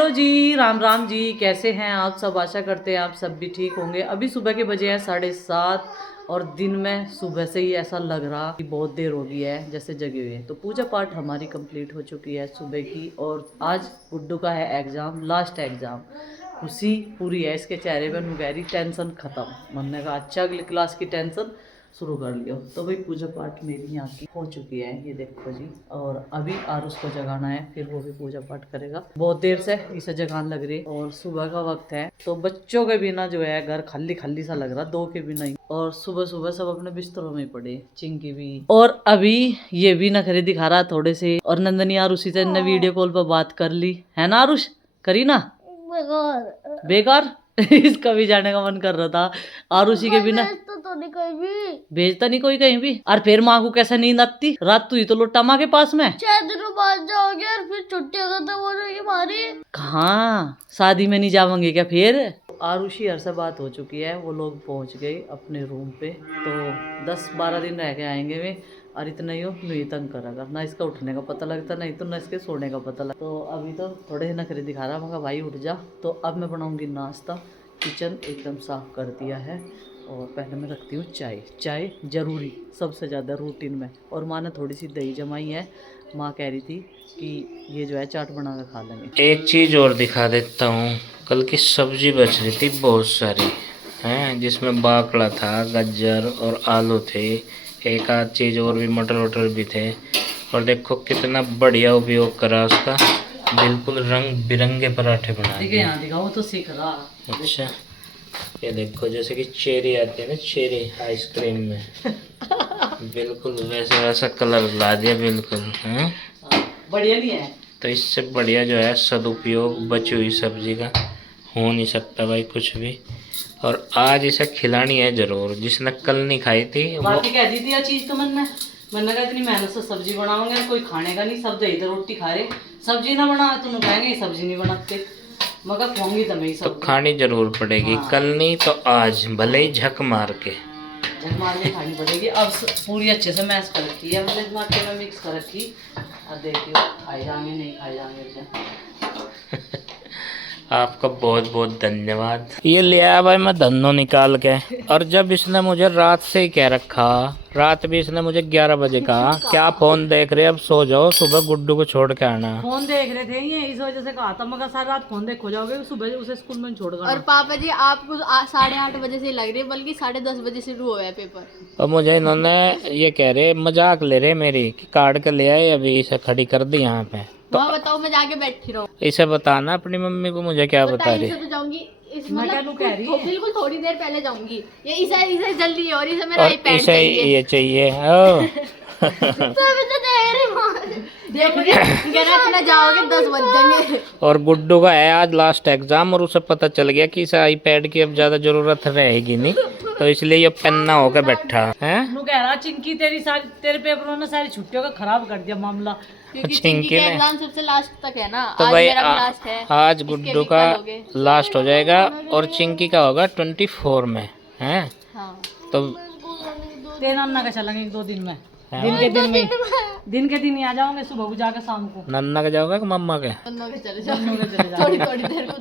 Hello जी, राम राम जी। कैसे हैं आप सब? आशा करते हैं आप सब भी ठीक होंगे। अभी सुबह के बजे हैं 7:30 और दिन में सुबह से ही ऐसा लग रहा कि बहुत देर हो गई है जैसे जगे हुए। तो पूजा पाठ हमारी कंप्लीट हो चुकी है सुबह की। और आज गुड्डू का है एग्ज़ाम, लास्ट एग्ज़ाम। खुशी पूरी है इसके चेहरे पर, मुगहरी टेंशन ख़त्म। मैंने कहा अच्छा अगली क्लास की टेंशन शुरू कर लियो। तो भाई पूजा पाठ मेरी यहाँ की हो चुकी है, ये देखो जी। और अभी आरुष को जगाना है, फिर वो भी पूजा पाठ करेगा। बहुत देर से इसे जगान लग रही और सुबह का वक्त है, तो बच्चों के बिना जो है घर खाली खाली सा लग रहा, दो के बिना ही। और सुबह सुबह सब अपने बिस्तरों में पड़े, चिंकी भी। और अभी ये भी नखरे दिखा रहा थोड़े से। और नंदनी आरुषी से ने वीडियो कॉल पर बात कर ली है ना आरुष? करी ना? बेकार इसका भी जाने का मन कर रहा था आरुषि के बिना। तो नहीं कहीं भी भेजता, नहीं कोई कहीं भी। और फिर माँ को कैसे नींद आती? रात तू ही तो लोटा माँ के पास में 6 दिनों बाद जाओगे और फिर छुट्टी खत्म हो जाएगी हमारी। कहाँ शादी में नहीं जाओगे क्या फिर? आरुषि हर से बात हो चुकी है, वो लोग पहुंच गए अपने रूम पे। तो 10-12 दिन रह के आएंगे वे। और इतना ही हो नहीं तंग करा, ना इसका उठने का पता लगता, नहीं तो ना इसके सोने का पता लगता। तो अभी तो थोड़े नखरे दिखा रहा, मगर भाई उठ जा। तो अब मैं बनाऊंगी नाश्ता। किचन एकदम साफ कर दिया है और पहले मैं रखती हूँ चाय। चाय जरूरी, सबसे ज़्यादा रूटीन में। और माँ ने थोड़ी सी दही जमाई है, माँ कह रही थी कि ये जो है चाट बना कर खा लेंगे। एक चीज़ और दिखा देता हूँ। कल की सब्जी बच रही थी बहुत सारी हैं, जिसमें बाकड़ा था, गाजर और आलू थे, एक आध चीज़ और भी, मटर वटर भी थे। और देखो कितना बढ़िया उपयोग करा उसका, बिल्कुल रंग बिरंगे पराठे बना दिए। वो तो सीख रहा। अच्छा, ये देखो जैसे कि चेरी आती है ना, चेरी आइसक्रीम में बिल्कुल वैसे वैसा कलर ला दिया बिल्कुल। हैं बढ़िया नहीं है? तो इससे बढ़िया जो है सदुपयोग बची हुई सब्जी का हो नहीं सकता भाई कुछ भी। और आज इसे खिलानी है जरूर, जिसने कल नहीं खाई थी वो। बाकी कह दी थी यह चीज तो मैंने कहा इतनी मेहनत से सब्जी बनाऊंगे कोई खाने का नहीं, सब दही तो रोटी खा रहे, सब्जी ना बना तो कहेंगे सब्जी नहीं बनाते। मगर खाऊंगी तो मैं तो सब खानी जरूर पड़ेगी। हाँ। कल नहीं तो आज, भले ही झक मार के खानी पड़ेगी। अब पूरी अच्छे से मैश कर रखी है, मतलब आटे में मिक्स कर रखी। अब देखियो खाए जाएंगे नहीं खाए जाएंगे। आपका बहुत बहुत धन्यवाद। ये लिया भाई मैं धन्नो निकाल के। और जब इसने मुझे रात से ही कह रखा, रात भी इसने मुझे 11 बजे कहा क्या फोन देख रहे, अब सो जाओ, सुबह गुड्डू को छोड़ के आना। फोन देख रहे थे ये, इस वजह से कहा था, मगर सारी रात फोन देखो जाओगे, सुबह उसे स्कूल में छोड़ कर। और पापा जी आपको 8:30 बजे से लग रही है, बल्कि 10:30 बजे से शुरू हुआ है पेपर। और मुझे इन्होंने ये कह रहे, मजाक ले रहे मेरी कि काट के ले आए, अभी इसे खड़ी कर दी यहाँ पे। तो बताओ मैं जाके बैठी रहूं? इसे बताना अपनी मम्मी को मुझे क्या बता रही। तो जाऊंगी इस मतलब कह रही है बिल्कुल थोड़ी देर पहले जाऊंगी। ये इसे जल्दी है और इसे मेरा आईपैड इसे चाहिए। ये चाहिए ओ। जाओगे 10 बज जाएंगे। और गुड्डू का है आज लास्ट एग्जाम, और उसे पता चल गया कि इसे आईपैड की अब ज्यादा जरूरत रहेगी नहीं, तो इसलिए ये पेन्ना होकर बैठा है। कह रहा चिंकी तेरे पेपरों ने सारी छुट्टियों का खराब कर दिया मामला। क्योंकि चिंकी का एग्जाम सबसे लास्ट तक है ना। तो आज भाई मेरा भी लास्ट है, आज गुड्डू का लास्ट हो जाएगा और चिंकी का होगा 24 में है। हाँ। तो तेरे नन्ना का चलेंगे 1-2 दिन में, दिन के दिन ही आ जाओगे, सुबह को जाकर शाम को। नन्ना के जाओगे कि मम्मा के? थोड़ी थोड़ी देर को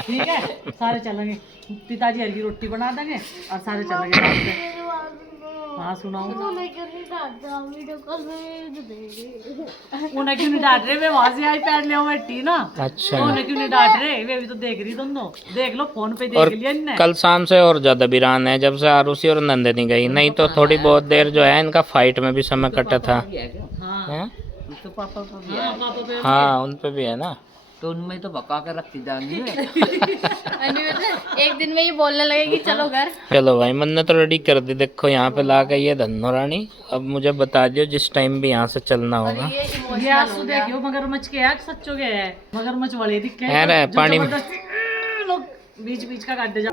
ठीक है, सारे चलेंगे। पिताजी हर की रोटी बना देंगे और सारे चलेंगे। हाँ सुनाओ। उन्हें क्यों नहीं डांट रहे? वे वहाँ से आईपैड ले बैठी ना। अच्छा, उन्हें क्यों नहीं डांट रहे? वे भी तो देख रही, दोनों देख लो, फोन पे और देख लिया इनने। कल शाम से और ज्यादा वीरान है, जब से आरुषि और नंदिनी गई, नहीं तो थोड़ी बहुत देर जो है इनका फाइट में भी समय कटा था। हाँ तो पापा को भी है। हाँ उन पे भी है ना, तो उनमें तो भगा कर रखती जाएंगी। एक दिन में ये बोलने लगे कि चलो घर। चलो भाई मैंने तो रेडी कर दी, देखो यहाँ पे ला के ये धन्नो रानी। अब मुझे बता दियो जिस टाइम भी यहाँ से चलना होगा। ये आंसू देखियो, मगरमच्छ के है सच्चो के है, मगरमच्छ वाले दिखे अरे पानी में लोग बीच बीच का काटे जा।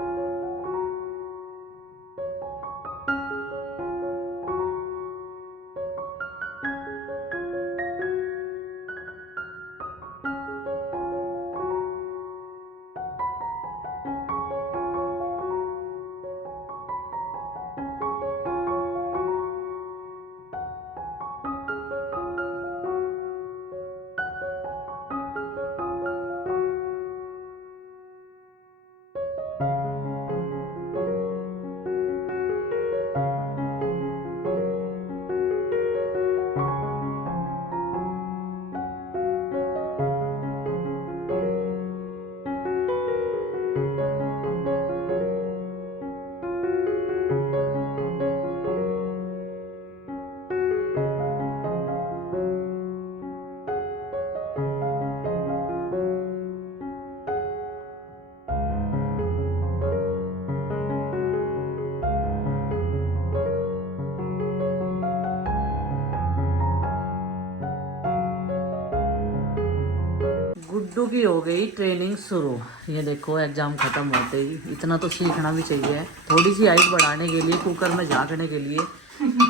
गुड्डू की हो गई ट्रेनिंग शुरू। ये देखो एग्जाम खत्म होते ही इतना तो सीखना भी चाहिए। थोड़ी सी हाइट बढ़ाने के लिए कुकर में झाँकने के लिए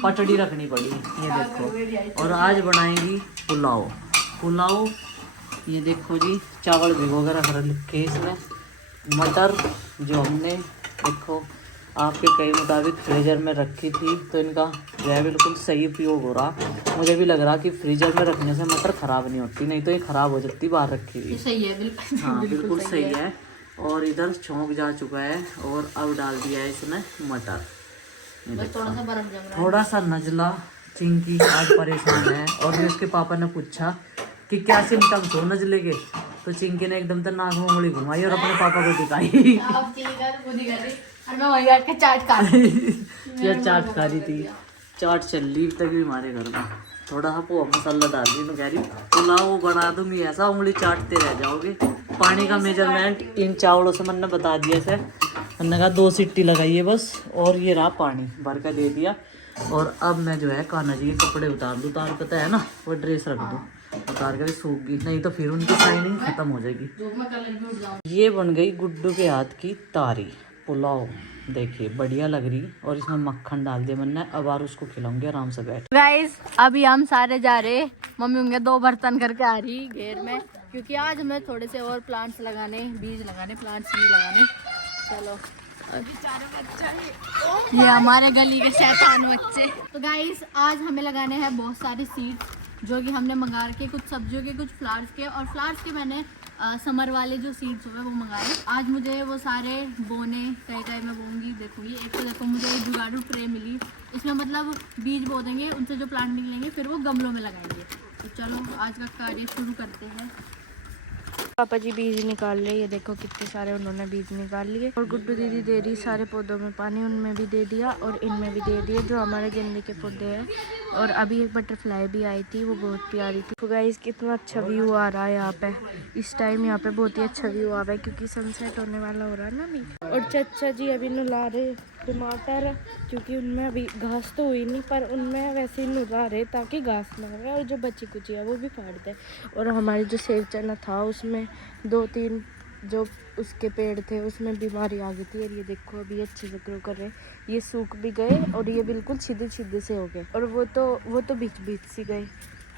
पटड़ी रखनी पड़ी। ये देखो, और आज बनाएंगी पुलाव। पुलाव ये देखो जी, चावल भिगो कर रख रखे इसमें। मटर जो हमने देखो आपके कई मुताबिक फ्रीजर में रखी थी, तो इनका जो है बिल्कुल सही उपयोग हो रहा। मुझे भी लग रहा कि फ्रीजर में रखने से मटर ख़राब नहीं होती, नहीं तो ये ख़राब हो जाती बाहर रखी हुई। सही है बिल्कुल। हाँ बिल्कुल सही है। और इधर छोंक जा चुका है और अब डाल दिया है इसमें मटर। बस थोड़ा सा बर्फ जम रहा है। थोड़ा सा नजला चिंकी आज परेशान है, और भी उसके पापा ने पूछा कि क्या सिम्टम्स हो नजले के, तो चिंकी ने एकदम तो नाक में उंगली घुमाई और अपने पापा को दिखाई। आप चिल्ली कर, खुद ही कर रही। और मैं वही बैठ के चाट खा रही थी। यह चाट खा रही थी, चाट चल रही तक भी हमारे घर में। थोड़ा सा पोहा मसाला डाल दी तो कह रही पुलाव बना दूंगी ऐसा, उंगली चाटते रह जाओगे। पानी का मेजरमेंट इन चावलों से मैंने बता दिया सर। मैंने कहा 2 सीटी लगाइए बस, और ये रहा पानी भर कर दे दिया। और अब मैं जो है कान्हा जी के कपड़े उतार दूँ, उतार पता है ना, वो ड्रेस रख दूँ, उतार कर सूख गई, नहीं तो फिर उनकी शाइनिंग खत्म हो जाएगी। ये बन गई गुड्डू के हाथ की तारी पुलाव। देखिए बढ़िया लग रही, और इसमें मक्खन डाल दिया मैंने। अब और उसको खिलाऊंगी आराम से बैठ। गाइस अभी हम सारे जा रहे, मम्मी होंगे 2 बर्तन करके आ रही घेर में, क्योंकि आज हमें थोड़े से और प्लांट्स लगाने, बीज लगाने, प्लांट्स नहीं लगाने। चलो ये हमारे गली के शैतान बच्चे। तो गाइस आज हमें लगाने हैं बहुत सारे सीड्स, जो कि हमने मंगा के, कुछ सब्जियों के, कुछ फ्लावर्स के, और फ्लावर्स के मैंने समर वाले जो सीड्स हुए वो मंगाए। आज मुझे वो सारे बोने, कहीं कहीं मैं बोऊंगी, देखूंगी। एक तो देखो मुझे जुगाड़ू ट्रे मिली, इसमें मतलब बीज बो देंगे, उनसे जो प्लांट निकलेंगे फिर वो गमलों में लगाएंगे। तो चलो आज का कार्य शुरू करते हैं। पापा जी बीज निकाल रहे, ये देखो कितने सारे उन्होंने बीज निकाल लिए। और गुड्डू दीदी दे रही सारे पौधों में पानी, उनमें भी दे दिया और इनमें भी दे दिए, जो हमारे गेंदे के पौधे हैं। और अभी एक बटरफ्लाई भी आई थी, वो बहुत प्यारी थी। तो गाइस कितना अच्छा व्यू आ रहा है यहाँ पे इस टाइम। यहाँ पे बहुत ही अच्छा व्यू आ रहा है, क्योंकि सनसेट होने वाला हो रहा है ना अभी। और चाचा जी अभी नुला रहे टमाटर, क्योंकि उनमें अभी घास तो हुई नहीं, पर उनमें वैसे ही नुला रहे ताकि घास ना हो, और जो बची कुची है वो भी फाड़ दे। और हमारी जो सेब चना था उसमें 2-3 जो उसके पेड़ थे उसमें बीमारी आ गई थी, और ये देखो अभी अच्छे से ग्रो कर रहे हैं। ये सूख भी गए और ये बिल्कुल सीधे सीधे से हो गए, और वो तो बीच बीच से गए,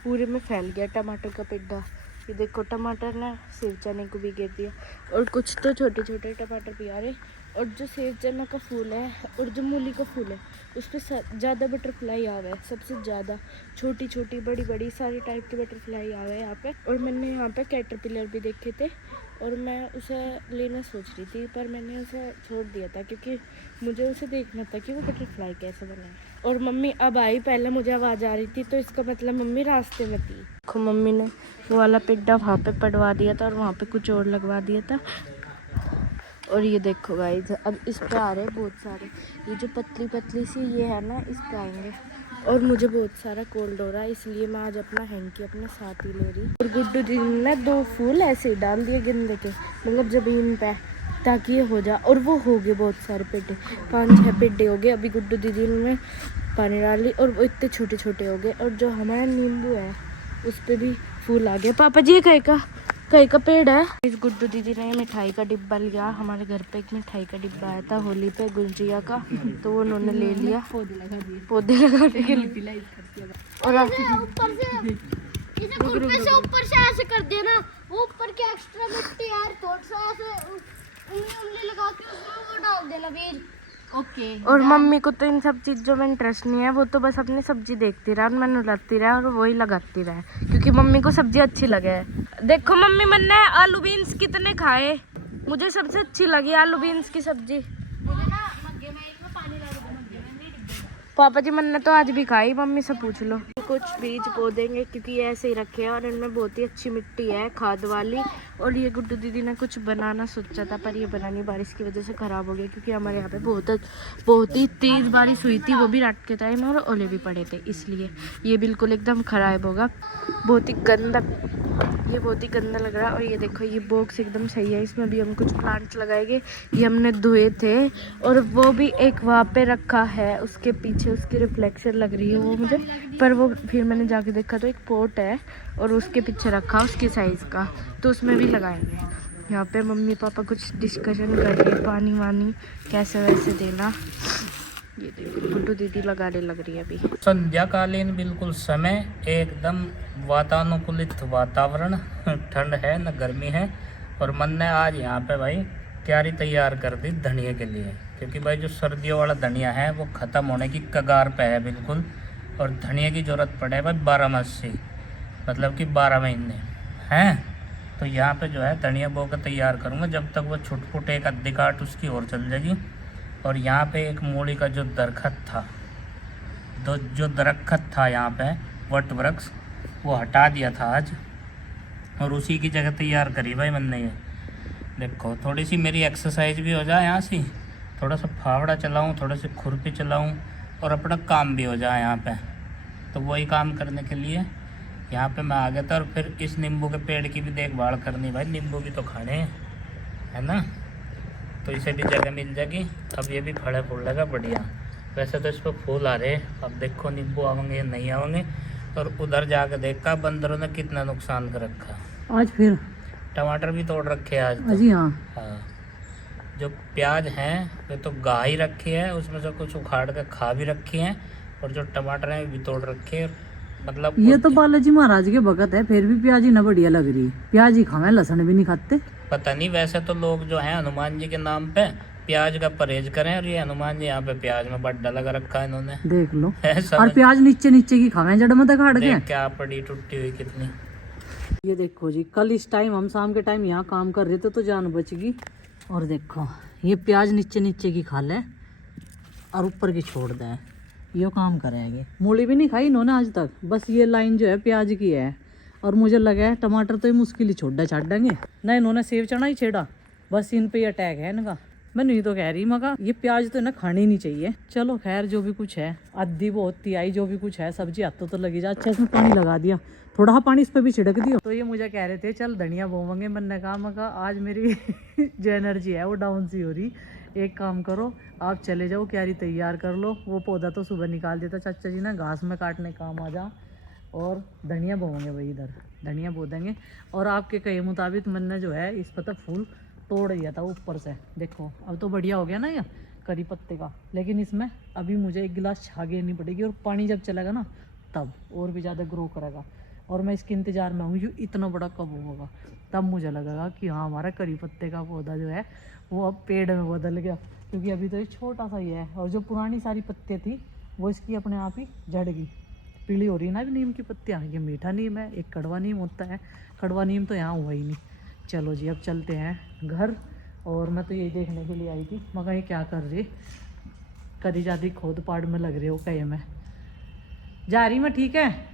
पूरे में फैल गया टमाटर का पेड्डा। ये देखो टमाटर ने सेब चने को भी गिर दिया, और कुछ तो छोटे छोटे टमाटर भी आ रहे। और जो सेब चना का फूल है और जो मूली का फूल है उस पर ज़्यादा बटरफ्लाई आ है, सबसे ज़्यादा। छोटी छोटी बड़ी बड़ी सारी टाइप की बटरफ्लाई आ है यहाँ पे। और मैंने यहाँ पे कैटरपिलर भी देखे थे, और मैं उसे लेना सोच रही थी, पर मैंने उसे छोड़ दिया था, क्योंकि मुझे उसे देखना था कि वो बटरफ्लाई कैसे बना है। और मम्मी अब आई, पहले मुझे आवाज़ आ रही थी, तो इसका मतलब मम्मी रास्ते में थी। देखो मम्मी ने वो वाला पेड्डा वहाँ पे पड़वा दिया था, और वहाँ पे कुछ और लगवा दिया था। और ये देखो गाइस अब इस पे आ रहे बहुत सारे, ये जो पतली पतली सी ये है ना, इस पे आएंगे। और मुझे बहुत सारा कोल्ड हो रहा है, इसलिए मैं आज अपना हैंकी अपने साथ ही ले रही। और गुड्डू दीदी ने 2 फूल ऐसे ही डाल दिए गेंदे के, मतलब ज़मीन पे, ताकि ये हो जाए। और वो हो गए बहुत सारे पेड्डे, 5-6 पेड्डे हो गए। अभी गुड्डू दीदी ने पानी डाली और वो इतने छोटे छोटे हो गए। और जो हमारा नींबू है उस पर भी फूल आ गया। पापा जी कई का पेड़ है। इस गुड्डू दीदी ने मिठाई का डिब्बा लिया, हमारे घर पे एक मिठाई का डिब्बा आया था होली पे गुंजिया का, तो वो उन्होंने ले लिया पौधे लगाने के लिए। और ऊपर से ऐसे कर दिया ना, वो ऊपर के एक्स्ट्रा मिट्टी यार थोड़ा सा ऐसे उंगली लगा के उसमें वो डाल देना बीज। ओके। और मम्मी को तो इन सब चीज़ों में इंटरेस्ट नहीं है, वो तो बस अपनी सब्जी देखती रहा, मैं नुलाती रहा और वही लगाती रहा, क्योंकि मम्मी को सब्जी अच्छी लगे। देखो मम्मी मैंने आलू बीन्स कितने खाए, मुझे सबसे अच्छी लगी आलू बीन्स की सब्जी। पापा जी मैंने तो आज भी खाई, मम्मी से पूछ लो। कुछ बीज बो देंगे, क्योंकि ये ऐसे ही रखे हैं, और इनमें बहुत ही अच्छी मिट्टी है खाद वाली। और ये गुड्डू दीदी ने कुछ बनाना सोचा था, पर ये बनानी बारिश की वजह से ख़राब हो गया, क्योंकि हमारे यहाँ पे बहुत ही तेज़ बारिश हुई थी, वो भी रात के टाइम, और ओले भी पड़े थे, इसलिए ये बिल्कुल एकदम ख़राब होगा। बहुत ही गंदा लग रहा है। और ये देखो ये बॉक्स एकदम सही है, इसमें भी हम कुछ प्लांट्स लगाएंगे। ये हमने धोए थे, और वो भी एक वहाँ पे रखा है, उसके पीछे उसकी रिफ्लेक्शन लग रही है वो मुझे, पर वो और फिर मैंने जाके देखा तो एक पोट है और उसके पीछे रखा उसके साइज़ का, तो उसमें भी लगाएंगे। यहाँ पे मम्मी पापा कुछ डिस्कशन कर रहे हैं, पानी वानी कैसे वैसे देना। ये देखो गुड्डू दीदी लगाने लग रही है अभी। संध्याकालीन बिल्कुल समय, एकदम वातानुकूलित वातावरण, ठंड है न गर्मी है। और मन ने आज यहाँ पे भाई तैयारी तैयार कर दी धनिया के लिए, क्योंकि भाई जो सर्दियों वाला धनिया है वो ख़त्म होने की कगार पे है बिल्कुल। और धनिया की ज़रूरत पड़े भाई 12 मासी, मतलब कि 12 महीने हैं। तो यहाँ पे जो है धनिया बो कर तैयार करूँगा, जब तक वो छुटपुट एक अद्धी काट उसकी और चल जाएगी। और यहाँ पे एक मूली का जो दरख्त था, जो दरख्त था यहाँ पे वट वृक्ष, वो हटा दिया था आज और उसी की जगह तैयार करी भाई मैंने। ये देखो थोड़ी सी मेरी एक्सरसाइज भी हो जाए यहाँ से, थोड़ा सा फावड़ा चलाऊँ, थोड़ा सा खुरपी चलाऊँ और अपना काम भी हो जाए यहाँ पे। तो वही काम करने के लिए यहाँ पे मैं आ गया था। और फिर इस नींबू के पेड़ की भी देखभाल करनी भाई, नींबू भी तो खाने हैं, है ना। तो इसे भी जगह मिल जाएगी। अब ये भी फड़े फूल लगा बढ़िया। वैसे तो इस पर फूल आ रहे, अब देखो नींबू आवेंगे या नहीं आवेंगे। और उधर जाकर देखा बंदरों ने कितना नुकसान कर रखा। आज फिर टमाटर भी तोड़ रखे आज तो। जी हाँ, हाँ, जो प्याज हैं वे तो गा ही रखी है, उसमें से कुछ उखाड़ कर खा भी रखी हैं। और जो टमाटर हैं भी तोड़ रखे हैं। मतलब ये तो बालाजी महाराज के भगत है, फिर भी प्याज ही ना बढ़िया लग रही। प्याज ही खावे, लहसुन भी नहीं खाते। पता नहीं, वैसे तो लोग जो हैं हनुमान जी के नाम पे प्याज का परहेज करें, और ये हनुमान जी यहाँ पे प्याज में बड्डा लगा रखा है इन्होंने। देख लो, ऐसा और प्याज नीचे नीचे की खावे, जड़ में तक हाड़ के। देख क्या पड़ी टूटी हुई कितनी। ये देखो जी, कल इस टाइम हम शाम के टाइम यहाँ काम कर रहे थे तो जान बच गई। और देखो ये प्याज नीचे नीचे की खा ले और ऊपर की छोड़ दे, ये काम करेंगे। मूली भी नहीं खाई इन्होंने आज तक, बस ये लाइन जो है प्याज की है। और मुझे लगा है टमाटर तो ये मुश्किल ही छाड़ देंगे ना, इन्होंने सेव चना ही छेड़ा, बस इन पे ही अटैक है इनका। मैं नहीं तो कह रही मगा ये प्याज तो ना खानी नहीं चाहिए। चलो खैर जो भी कुछ है, आधी बहुत आई जो भी कुछ है, सब्जी हाथों तो लगी जा। अच्छा इसमें पानी लगा दिया, थोड़ा पानी इस पर भी छिड़क दिया। तो ये मुझे कह रहे थे चल धनिया बोवेंगे, मैंने कहा मगा आज मेरी जो एनर्जी है वो डाउन सी हो रही। एक काम करो, आप चले जाओ, क्यारी तैयार कर लो। वो पौधा तो सुबह निकाल देता चाचा जी ने, घास में काटने काम आ जा। और धनिया बोवेंगे भाई, इधर धनिया बो देंगे। और आपके कहे मुताबिक मैंने जो है इस पर तो फूल तोड़ दिया था ऊपर से। देखो अब तो बढ़िया हो गया ना ये करी पत्ते का। लेकिन इसमें अभी मुझे एक गिलास छाछ देनी पड़ेगी, और पानी जब चलेगा ना तब और भी ज़्यादा ग्रो करेगा। और मैं इसके इंतज़ार में हूँ जो इतना बड़ा कब होगा, तब मुझे लगेगा कि हाँ हमारा करी पत्ते का पौधा जो है वो अब पेड़ में बदल गया। क्योंकि अभी तो ये छोटा सा ही है, और जो पुरानी सारी पत्तियाँ थी वो इसकी अपने आप ही झड़ गई, पीली हो रही है ना अभी नीम की पत्तियाँ। ये मीठा नीम है, एक कड़वा नीम होता है, कड़वा नीम तो यहाँ हुआ ही नहीं। चलो जी अब चलते हैं घर। और मैं तो यही देखने के लिए आई थी, मगर ये क्या कर रही, करी जाती खोद पाड़ में लग रही हो कहे मैं जा रही मैं, ठीक है।